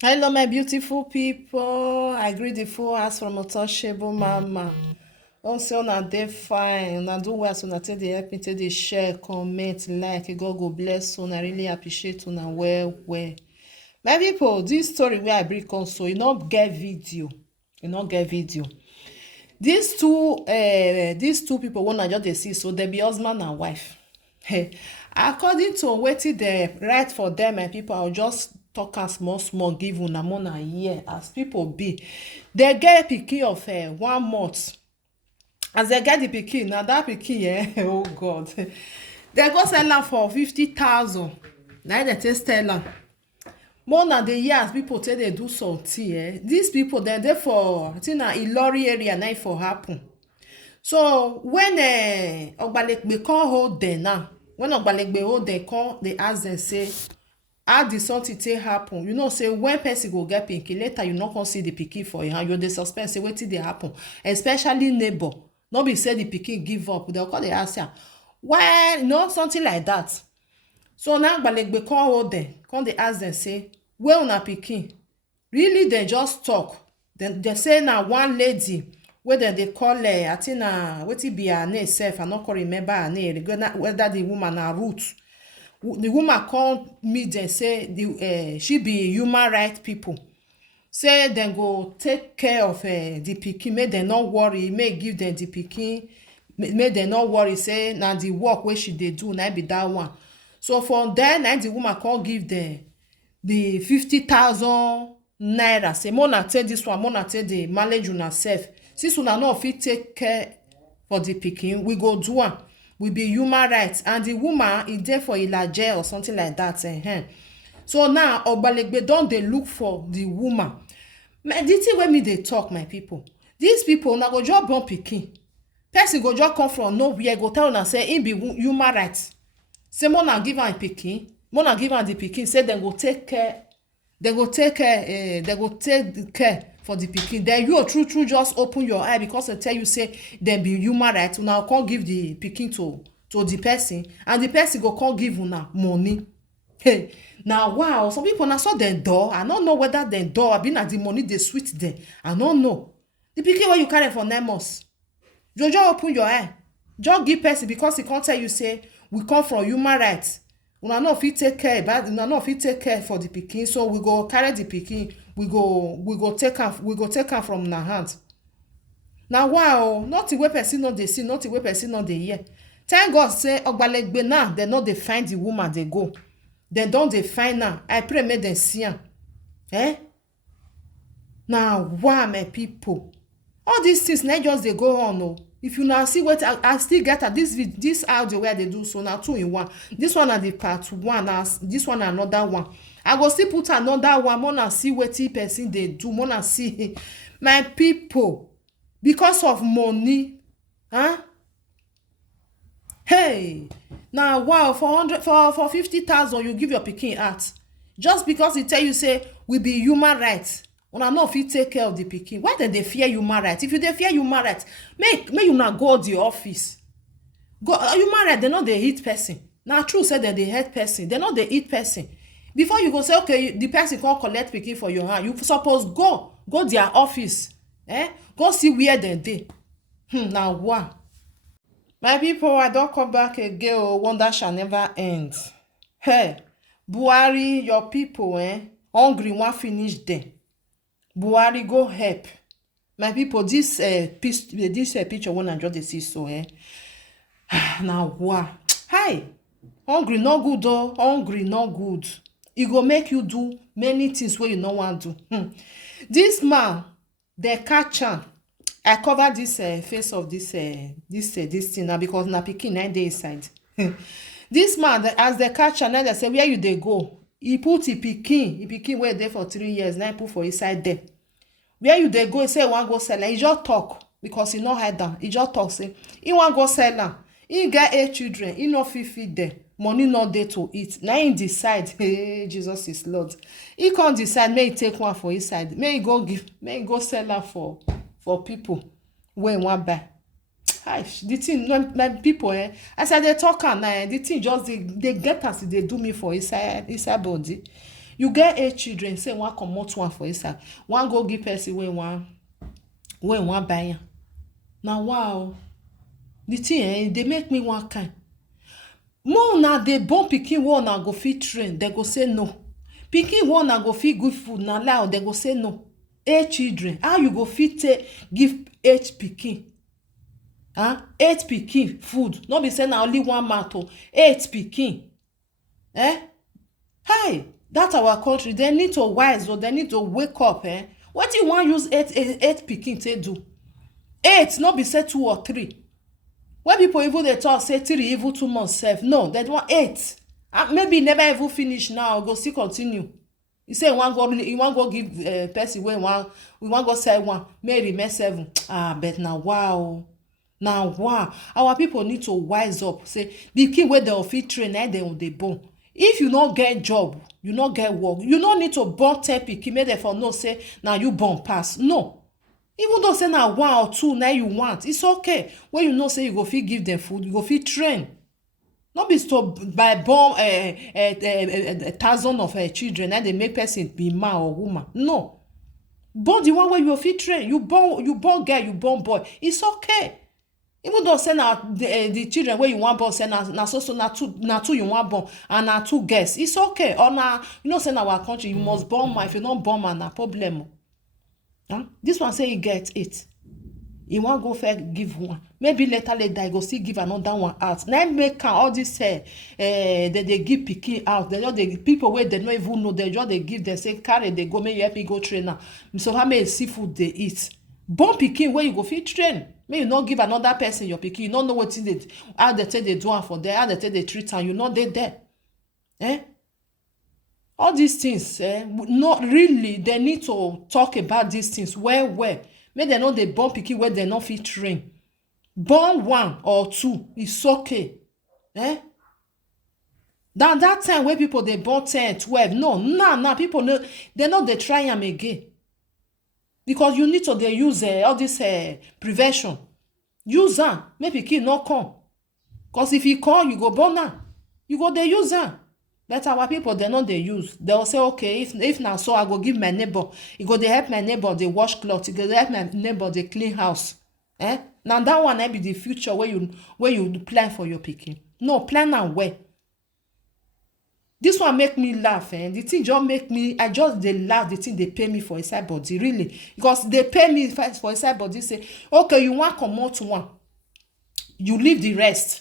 Hello, my beautiful people. I greet the full house from Untouchable Mama. Also, una dey fine. Una do well. So, una take dey help me take dey share, comment, like. God go bless you. I really appreciate una well, well. My people, this story wey I bring come so, e no get video. E no get video. These two people wey una just dey see so, dem be husband and wife. Hey, according to wetin dem write for them, my people, I will just talk am small small give una more na hear as people be. Dem get pikin of 1 month. As dem get the pikin, na that pikin oh God, dem go sell am for 50,000. Na im dem take sell am. More na dey hear as people take dey do something. These people dem dey for, I think na Ilori area na im for happen. So when Ogbalegbe come hold dem now, when Ogbalegbe hold dem come dey ask dem say how the something take happen, you know say when person go get pikin later you no come see the pikin for your hand, you dey suspect say wetin dey happen, especially neighbor. No be say the pikin give up, dem come dey ask am why, you know, something like that. So now Ogbalegbe come hold dem come dey ask dem say where una pikin? Really dem just talk. Dem say na one lady wey dem dey call I think na wetin be her name sef, I no come remember her name, whether the woman na Ruth. The woman come meet dem say she be human right people, say dem go take care of the pikin, make dem no worry, make give dem the pikin, make dem no worry, say na the work wey she dey do na be that one. So from there na the woman come give dem the 50,000 naira, say make una take this one, make una take dey manage una sef, since una no fit take care for the pikin, we go do am, we be human rights. And the woman e dey for Ilaje or something like that. So now Ogbalegbe don dey look for the woman. The thing wey me dey talk, my people, these people una go just born pikin, person go just come from nowhere go tell una say im be human rights, say make una give am pikin, make una give am the pikin, say dem go take care, dem go take care for the pikin. Then you true just open your eye because dem tell you say dem be human rights, una come give the pikin to the person, and the person go come give una money. Hey, na wow, some people na so dem dull. I no know whether dem dull abi na the money dey sweet dem, I no know. The pikin wey you carry for 9 months, you just open your eye, just give person because e come tell you say we come from human rights, una no fit take care about, una no fit take care for the pikin, so we go carry the pikin, we go take am from una hand. Na wow, nothing wey person no dey see, nothing wey person no dey hear. Thank God say Ogbalegbe now dem no dey find the woman dey go, dem don dey find am. I pray make dem see am. Na wow, my people, all these things na just dey go on o. If you now see what I still get at this audio wey I dey do so, na 2 in 1. This one na the part 1, na this one na another one. I go still put another one, more na see wetin person dey do, more na see my people, because of money. Hey, na wow, for 50,000 you give your pikin heart just because e tell you say we be human rights, una no fit take care of the pikin. Why dem dey fear human rights? If you dey fear human rights, make una go the office. Go human rights, dem no dey hit person. Na true say dem dey hurt person, dem no dey hit person. Before you go say okay, the person come collect pikin for your hand, you suppose go their office, go see where dem dey. Na wow. My people, I don come back again. Wonder shall never end. Hey, Buhari, your people hungry wan finish dem. Buhari, go help. My people, this picture wey I just dey see so, na wow. Hi, hungry no good o. Hungry no good. E go make you do many things wey you no wan do. This man, dem catch am. I cover this face of this thing now because na pikin na dey inside. This man, as dem catch am, now dem say where you dey go? He put e pikin wey dey for 3 years, now he put for inside there. Where you dey go? He say he wan go sell am. He just talk because he no hide am. He just talk say he wan go sell am. He get 8 children, he no fit feed them, money no dey to eat. Na him decide, hey, Jesus is Lord. He come decide make he take one for inside, make he go sell am for people wey wan buy. The thing, my people, as I dey talk am now, the thing just dey get as e dey do me for inside body. You get 8 children, say one comot one for inside, one go give person wey one buy am. Na wow, the thing dey make me one kind. More una dey born pikin wey una go fit train, dem go say no. Pikin wey una go fit give food na lie, dem go say no. 8 children, how you go fit take give 8 pikin? 8 pikin food, no be say na only one mouth o. 8 pikin. Hi, that our country, they need to wise, or they need to wake up. What you wan use 8 pikin take do? 8, no be say 2 or 3. When people even dey talk say 3 even 2 months sef, no, dem want 8. Maybe never even finish now, go still continue. You say you wan go give person wey we wan go sell one, make remain 7. But na wow. Now wow, our people need to wise up. Say the pikin wey dem fit train, na dem dey born. If you no get job, you no get work, you no need to born 10 pikin make dem for know say na you born pass. No. Even though say na 1 or 2 na you want, it's okay. When you know say you go fit give them food, you go fit train. No be to by born 1,000 of children and they make person be man or woman. No. Born the one wey you fit train. You born girl, you born boy. It's okay. Even though say na the children wey you want born, say na two you want born, and na 2 girls, it's okay. Or na, you know say na our country you must born man. If you don't born man, na problem. This one say he get 8. He wan go first give 1. Maybe later he go still give another one out. Now make all this they give pikin out. They just the people where they don't even know, they just they give, they say carry, they go, make you help me go train now. So how many seafood they eat? Born pikin where you go fit train. May you not give another person your pikin. You don't know what how they take they do am for there, how they take they treat am. You know they there. All these things, not really, they need to talk about these things well. Make they know they born pikin where they not fit train. Born 1 or 2, it's okay. That time where people they born 10, 12, no, people know they know they try them again. Because you need to they use all this prevention. Use them, make pikin not come. Because if you come, you go born now. You go they use them. But our people, they know they use. They'll say, okay, if now so I go give my neighbor. You go they help my neighbor, they wash clothes. You go they help my neighbor, they clean house. Now that one might be the future where you plan for your pikin. No, plan and where. This one make me laugh. The thing just make me, I just they laugh. The thing they pay me for inside body, really. Because they pay me for inside body, say, okay, you want come out 1. You leave the rest.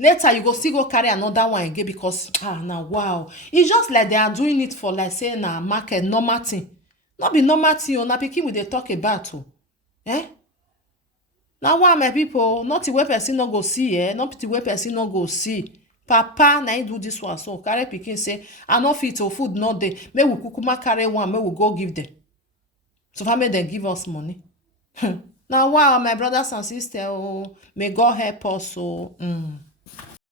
Later, you go still go carry another one again because, now, wow. It's just like they are doing it for, like, say, na market, normal thing. Not be normal thing, na pikin we dey talk about, Now, why, my people, not the way person no go see, not the way person no go see. Papa, na him do this one, so carry pikin say, I no fit to food not dey. May we kukuma carry one, may we go give them. So, far, may they give us money. Now, wow, my brothers and sisters, may God help us,